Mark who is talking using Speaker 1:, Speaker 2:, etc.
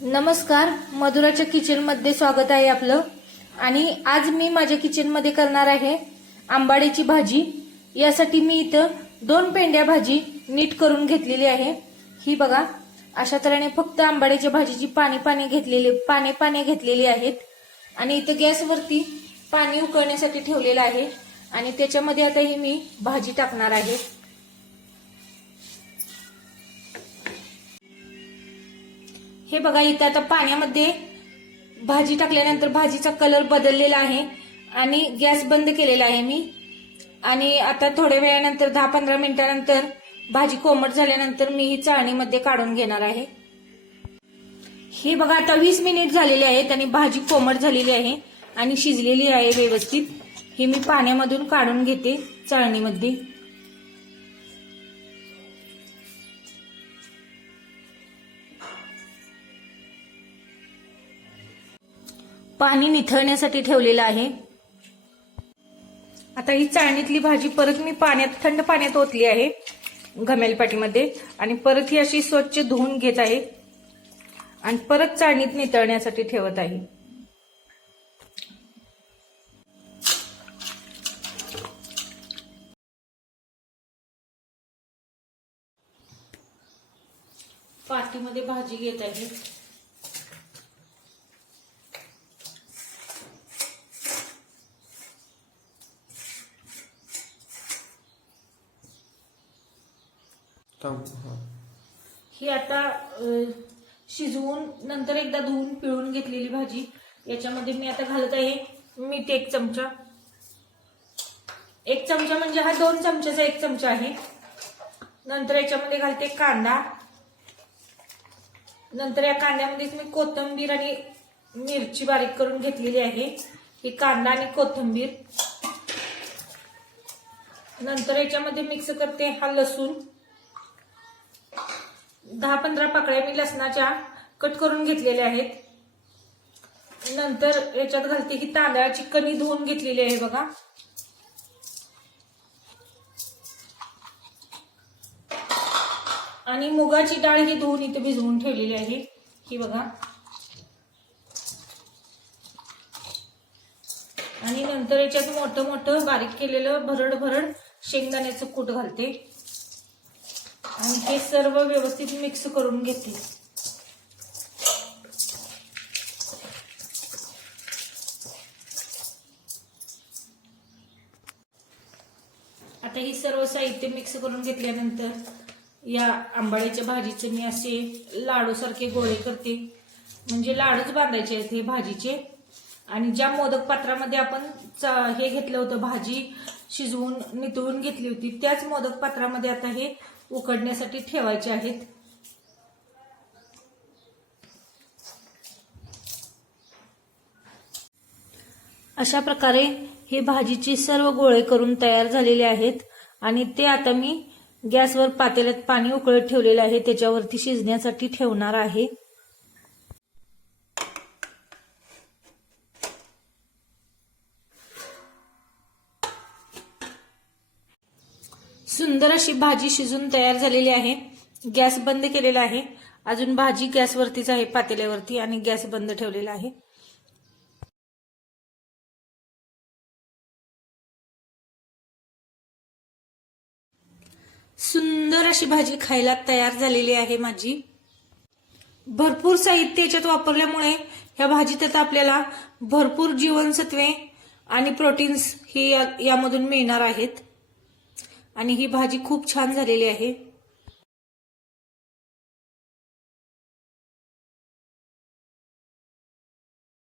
Speaker 1: नमस्कार मधुराच्या किचनमध्ये स्वागत आहे आपलं. आणि आज मी माझ्या किचनमध्ये करणार आहे आंबाड्याची भाजी. यासाठी मी इथं दोन पेंड्या भाजी नीट करून घेतलेली आहे. ही बघा अशा तऱ्हेने फक्त आंबाड्याच्या भाजीची पाणी पाणी घेतलेली पाने पाने घेतलेली आहेत. आणि इथं गॅसवरती पाणी उकळण्यासाठी ठेवलेलं आहे. आणि त्याच्यामध्ये आता ही मी भाजी टाकणार आहे. हे बघा इथं आता पाण्यामध्ये भाजी टाकल्यानंतर भाजीचा कलर बदललेला आहे आणि गॅस बंद केलेला आहे मी. आणि आता थोड्या वेळानंतर दहा पंधरा मिनिटानंतर भाजी कोमट झाल्यानंतर मी ही चाळणीमध्ये काढून घेणार आहे. हे बघा आता वीस मिनिट झालेले आहेत आणि भाजी कोमट झालेली आहे आणि शिजलेली आहे व्यवस्थित. हे मी पाण्यामधून काढून घेते चाळणीमध्ये. पाणी निथळण्यासाठी ठेवलेलं आहे. आता ही चाळणीतली भाजी परत मी पाण्यात थंड पाण्यात ओतली आहे घमेल पाटीमध्ये आणि परत ही अशी स्वच्छ धुवून घेत आहे. आणि परत चाळणीत नितळण्यासाठी ठेवत आहे. पाटीमध्ये भाजी घेत आहे.
Speaker 2: ही.
Speaker 1: आता शिजवून नंतर एकदा धुवून पिळून घेतलेली भाजी. याच्यामध्ये मी आता घालत आहे मीठ एक चमचा. एक चमचा म्हणजे हा दोन चमच्याचा एक चमचा आहे. नंतर याच्यामध्ये घालते कांदा. नंतर या कांद्यामध्येच मी कोथिंबीर आणि मिरची बारीक करून घेतलेली आहे. ही कांदा आणि कोथिंबीर. नंतर याच्यामध्ये मिक्स करते हा लसूण. दहा पंधरा पाकळ्या मी लसणाच्या कट करून घेतलेल्या आहेत. नंतर याच्यात घालते की तांदळाची कणी धुवून घेतलेली आहे बघा. आणि मुगाची डाळ ही धुवून इथे भिजवून ठेवलेली आहे. ही बघा. आणि नंतर याच्यात मोठं मोठं बारीक केलेलं भरड भरड शेंगदाण्याचं कूट घालते. आणि हे सर्व व्यवस्थित मिक्स करून घेते. आता ही सर्व साहित्य मिक्स करून घेतल्यानंतर या आंबाड्याच्या भाजीचे मी असे लाडू सारखे गोळे करते. म्हणजे लाडूच बांधायचे आहेत हे भाजीचे. आणि ज्या मोदक पात्रामध्ये आपण हे घेतलं होतं भाजी शिजवून नितळून घेतली होती त्याच मोदक पात्रामध्ये आता हे उकडण्यासाठी ठेवायचे आहेत. अशा प्रकारे हे भाजीची सर्व गोळे करून तयार झालेले आहेत आणि ते आता मी गॅसवर पातेल्यात पाणी उकळत ठेवलेले आहे त्याच्यावरती शिजण्यासाठी ठेवणार आहे. सुंदर अशी भाजी शिजून तयार झालेली आहे. गॅस बंद केलेला आहे. अजून भाजी गॅसवरतीच आहे पातेल्यावरती आणि गॅस बंद ठेवलेला आहे. सुंदर अशी भाजी खायला तयार झालेली आहे माझी. भरपूर साहित्य याच्यात वापरल्यामुळे ह्या भाजीत आता आपल्याला भरपूर जीवनसत्वे आणि प्रोटीन्स ही या- यामधून मिळणार आहेत. आणि ही भाजी खूप छान झालेली आहे.